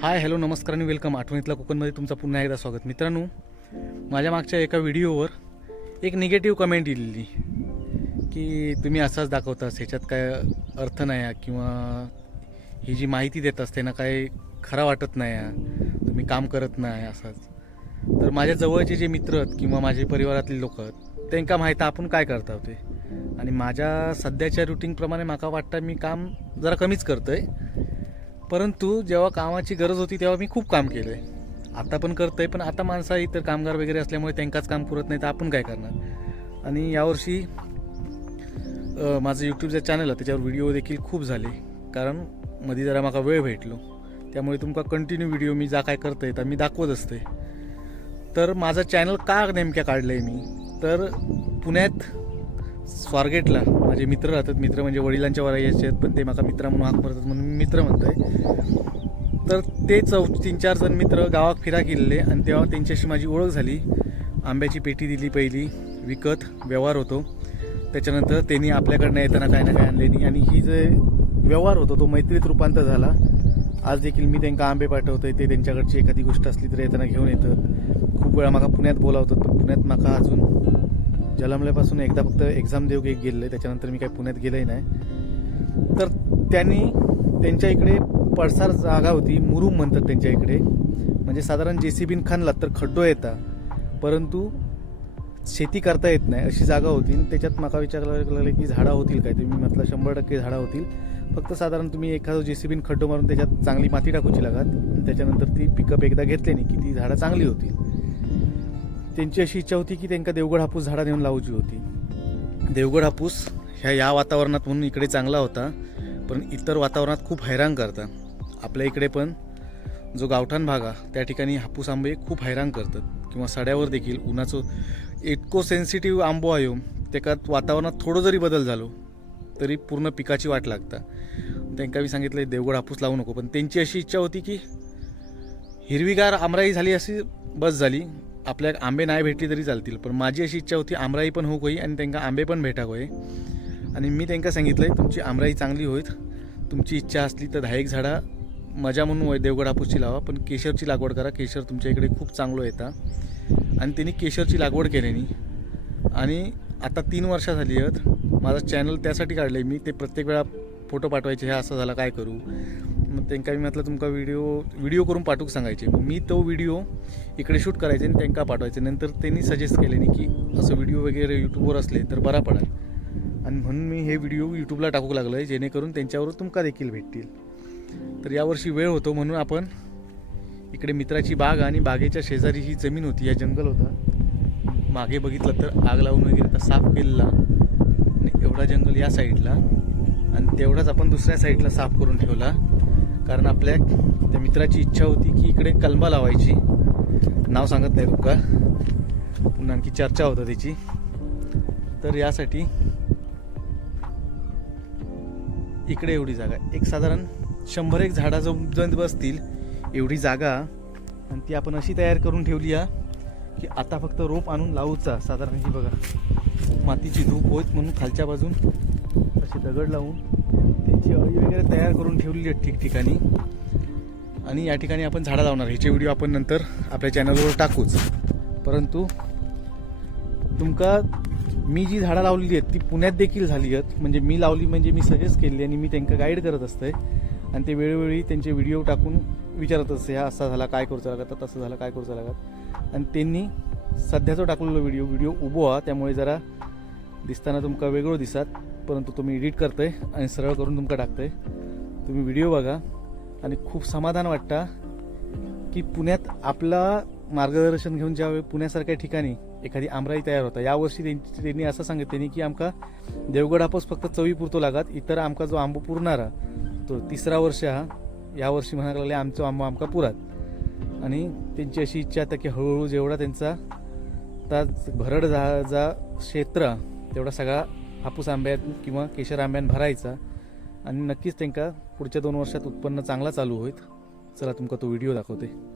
Hi hello नमस्कार आणि welcome. आठवणीतल्या कोकणमध्ये तुमचं पुन्हा एकदा स्वागत. मित्रांनो माझ्या मागच्या एका व्हिडिओवर एक निगेटिव्ह कमेंट दिलेली की तुम्ही असाच दाखवतास ह्याच्यात काय अर्थ नाही आहे किंवा ही जी माहिती देतास त्यांना काय खरा वाटत नाही आहे. तुम्ही काम करत नाही असंच. तर माझ्या जवळचे जे मित्र आहेत किंवा माझे परिवारातले लोक आहेत त्यांना माहीत आपण काय करता होते आणि माझ्या सध्याच्या रुटीनप्रमाणे माका वाटतं मी काम जरा कमीच करतो आहे परंतु जेव्हा कामाची गरज होती तेव्हा मी खूप काम केलं आहे आता पण करतोय पण आता माणसं इतर कामगार वगैरे असल्यामुळे त्यांकाच काम पुरत नाही तर आपण काय करणार? आणि यावर्षी माझं यूट्यूबचं चॅनल आहे त्याच्यावर व्हिडिओ देखील खूप झाले. कारण मध्ये जरा माका वेळ भेटलो. त्यामुळे तुमका कंटिन्यू व्हिडिओ मी जा काय करतोय तर मी दाखवत असते तर माझं चॅनल का नेमक्या काढलं आहे मी? तर पुण्यात स्वारगेटला. माझे मित्र राहतात. मित्र म्हणजे वडिलांच्या वरायचे आहेत पण ते माका मित्र म्हणून हाक मारतात म्हणून मी मित्र म्हणतोय. तर ते चौ तीन चार जण मित्र गावात फिरा गेलेले आणि तेव्हा त्यांच्याशी माझी ओळख झाली. आंब्याची पेटी दिली पहिली विकत व्यवहार होतो. त्याच्यानंतर त्यांनी आपल्याकडनं येताना काय ना काय आणलेनी आणि ही जे व्यवहार होतो तो मैत्रीत रूपांतर झाला. आज देखील मी त्यांना आंबे पाठवतोय. ते त्यांच्याकडची एखादी गोष्ट असली तर येताना घेऊन येतात. खूप वेळा माका पुण्यात बोलावतात पण पुण्यात माका अजून जलमल्यापासून एकदा फक्त एक्झाम देऊ एक गेले त्याच्यानंतर मी काही पुण्यात गेलंही नाही. तर त्यांनी त्यांच्या इकडे पडसार जागा होती मुरुम म्हणतात त्यांच्या इकडे. म्हणजे साधारण जे सी बीन खाणलात तर खड्डो येता. परंतु शेती करता येत नाही अशी जागा होती. आणि त्याच्यात माका विचारायला लागले की झाडं होतील काय? तुम्ही म्हटलं शंभर टक्के झाडं होतील. फक्त साधारण तुम्ही एखादं जे सी बीन खड्डो मारून त्याच्यात चांगली माती टाकूची लागत. आणि त्याच्यानंतर ती पिकअप एकदा घेतली नाही की ती झाडं चांगली होतील. त्यांची अशी इच्छा होती की त्यांना देवगड हापूस झाडा देऊन लावायची होती. देवगड हापूस ह्या या वातावरणात म्हणून इकडे चांगला होता पण इतर वातावरणात खूप हैराण करता. आपल्या इकडे पण जो गावठाण भागा त्या ठिकाणी हापूस आंबे खूप हैराण करतात. किंवा सड्यावर देखील उन्हाचं इतको सेन्सिटिव्ह आंबो आहे हो, त्याच्यात वातावरणात थोडं जरी बदल झालो तरी पूर्ण पिकाची वाट लागता. त्यांना मी सांगितलं देवगड हापूस लावू नको. पण त्यांची अशी इच्छा होती की हिरवीगार आमराई झाली अशी बस झाली आपल्या आंबे नाही भेटली तरी चालतील पण माझी अशी इच्छा होती आमराई पण होऊक होई आणि त्यांना आंबे पण भेटाक होय आणि मी त्यांना सांगितलं तुमची आमराई चांगली होईत. तुमची इच्छा असली तर दहा एक झाडा मजा म्हणून देवगड हापूसची लावा पण केशरची लागवड करा केशर तुमच्या इकडे खूप चांगलं येतं. आणि त्यांनी केशरची लागवड केल्यानी आणि आता तीन वर्ष झाली आहेत माझं चॅनल त्यासाठी काढलं आहे मी ते प्रत्येक वेळा फोटो पाठवायचे हे असं झालं काय करू? मग त्यांना मी म्हटलं तुमका व्हिडिओ व्हिडिओ करून पाठवूक सांगायचे. मग मी तो व्हिडिओ इकडे शूट करायचे आणि त्यांना पाठवायचे. नंतर त्यांनी सजेस्ट केले की असं व्हिडिओ वगैरे यूट्यूबवर असले तर बरा पडेल. आणि म्हणून मी हे व्हिडिओ यूट्यूबला टाकू लागलो आहे जेणेकरून त्यांच्यावर तुमका देखील भेटतील. तर यावर्षी वेळ होतो म्हणून आपण इकडे मित्राची बाग आणि बागेच्या शेजारी ही जमीन होती या जंगल होता. मागे बघितलं तर आग लावून वगैरे तर साफ केलेला. आणि एवढा जंगल या साईडला आणि तेवढाच आपण दुसऱ्या साईडला साफ करून ठेवला. कारण आपल्या त्या मित्राची इच्छा होती की इकडे कलमा लावायची. नाव सांगत नाही तुमका पुन्हा आणखी चर्चा होतं त्याची तर यासाठी इकडे एवढी जागा. एक साधारण शंभर एक झाडा जंत जण बसतील एवढी जागा. आणि ती आपण अशी तयार करून ठेवली आहे की आता फक्त रोप आणून लावूचा. साधारण ही बघा. मातीची धूप होत म्हणून खालच्या बाजून असे दगड लावून त्यांची अळी वगैरे तयार करून ठेवलेली आहेत ठिकठिकाणी. आणि या ठिकाणी आपण झाडं लावणार. ह्याचे व्हिडिओ आपण नंतर आपल्या चॅनलवर टाकूच. परंतु तुमका मी जी झाडं लावलेली आहेत ती पुण्यात देखील झाली आहेत. म्हणजे मी लावली म्हणजे मी सजेस्ट केली आणि मी त्यांना गाईड करत असते आणि ते वेळोवेळी त्यांचे व्हिडिओ टाकून विचारत असते हा असा झाला काय करूचा लागत तसं झालं काय करूचा लागत आणि त्यांनी सध्याचा टाकलेला व्हिडिओ व्हिडिओ उभो हा त्यामुळे जरा दिसताना तुमका वेगळं दिसत. परंतु तुम्ही एडिट करतंय आणि सरळ करून तुमका टाकतंय. तुम्ही व्हिडिओ बघा आणि खूप समाधान वाटतं की पुण्यात आपला मार्गदर्शन घेऊन ज्यावेळी पुण्यासारख्या ठिकाणी एखादी आमराई तयार होता यावर्षी त्यांची त्यांनी असं सांगितलं की आमका देवगड हापूस फक्त चवी पुरतो लागत इतर आमका जो आंबो पुरणारा तो तिसरा वर्ष हा यावर्षी म्हणायला लागले आमचं आंबो आमका पुरात. आणि त्यांची अशी इच्छा आता की हळूहळू जेवढा त्यांचा ताज भरड जा जा क्षेत्र तेवढा सगळा हापूस आंब्यात किंवा केशर आंब्यान भरायचा. आणि नक्कीच त्यांना पुढच्या दोन वर्षात उत्पन्न चांगला चालू होईल. चला तुमका तो व्हिडिओ दाखवते.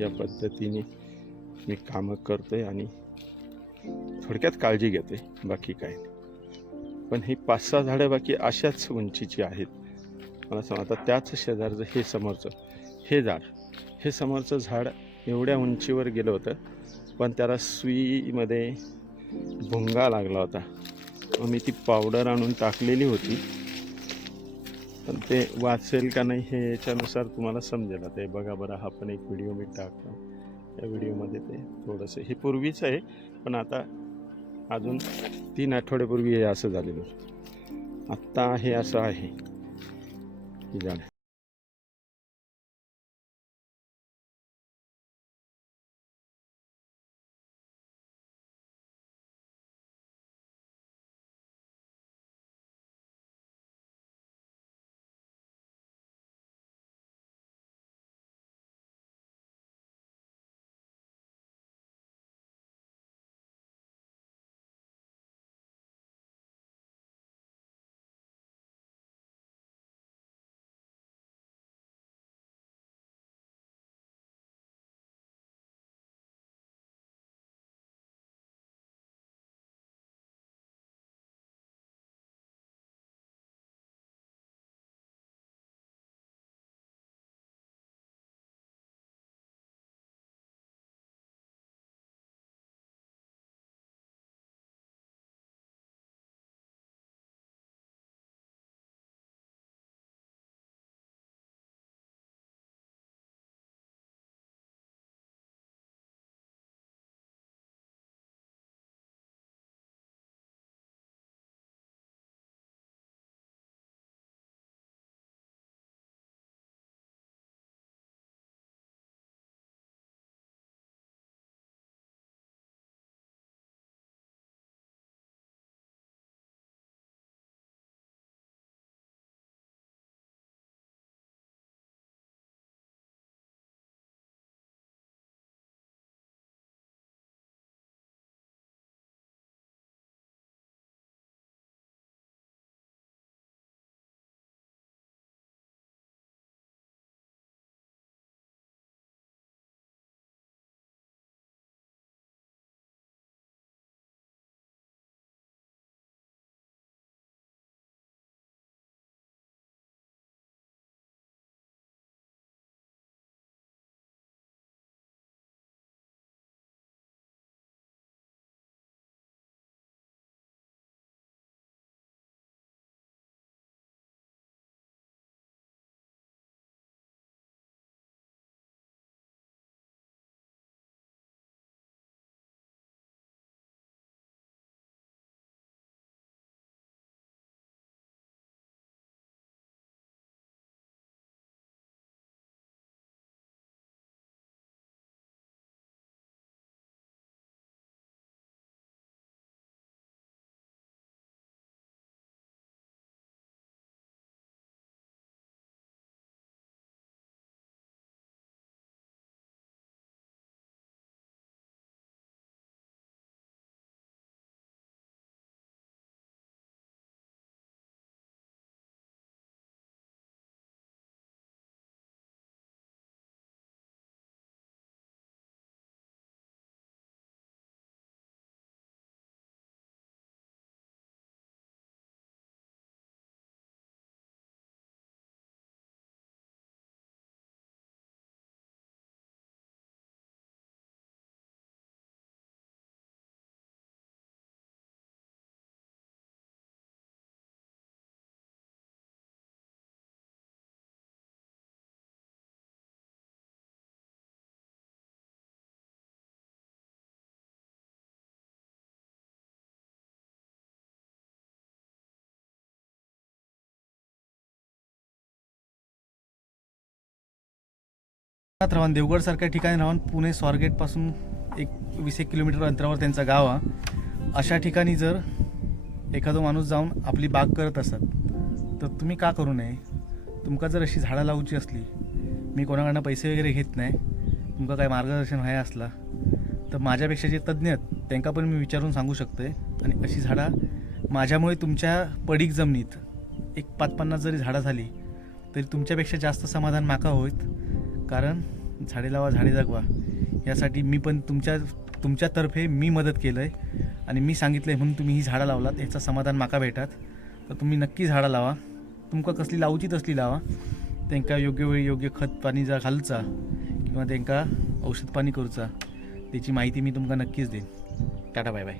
या पद्धतीने मी कामं करतो आहे आणि थोडक्यात काळजी घेतो आहे बाकी काय नाही. पण ही पाच सहा झाडं बाकी अशाच उंचीची आहेत. मला सांग आता त्याच शेजारचं हे समोरचं हे झाड हे समोरचं झाड एवढ्या उंचीवर गेलं होतं पण त्याला सुईमध्ये भुंगा लागला होता. मग मी ती पावडर आणून टाकलेली होती. पण ते वाचेल का नाही हे याच्यानुसार तुम्हाला समजेल. आता बघा बरं हा पण एक व्हिडिओ मी टाकतो. त्या व्हिडिओमध्ये ते थोडंसं हे पूर्वीच आहे पण आता अजून तीन आठवड्यापूर्वी हे असं झालेलं. आत्ता हे असं आहे. की झाड राहून देवगडसारख्या ठिकाणी राहून पुणे स्वारगेटपासून एक वीस एक किलोमीटर अंतरावर त्यांचा गाव हा. अशा ठिकाणी जर एखादो माणूस जाऊन आपली बाग करत असत तर तुम्ही का करू नये? तुमका जर अशी झाडं लावची असली मी कोणाकडनं पैसे वगैरे घेत नाही तुमका काय मार्गदर्शन व्हाय असला तर माझ्यापेक्षा जे तज्ज्ञ आहेत त्यांना पण मी विचारून सांगू शकते आणि अशी झाडं माझ्यामुळे तुमच्या पडीक जमिनीत एक पाच पन्नास जरी झाडं झाली तरी तुमच्यापेक्षा जास्त समाधान माका होईत. कारण झाडे लावा झाडे जगवा. यासाठी मी पण तुमच्या तुमच्यातर्फे मी मदत केलं आहे आणि मी सांगितलं आहे म्हणून तुम्ही ही झाडं लावलात याचं समाधान माका भेटात. तर तुम्ही नक्की झाडं लावा. तुमका कसली लावची तसली लावा. त्यांका योग्य वेळी योग्य खत पाणी जा घालचा किंवा त्यांका औषध पाणी करूचा. त्याची माहिती मी तुमका नक्कीच देईन. Tata bye bye.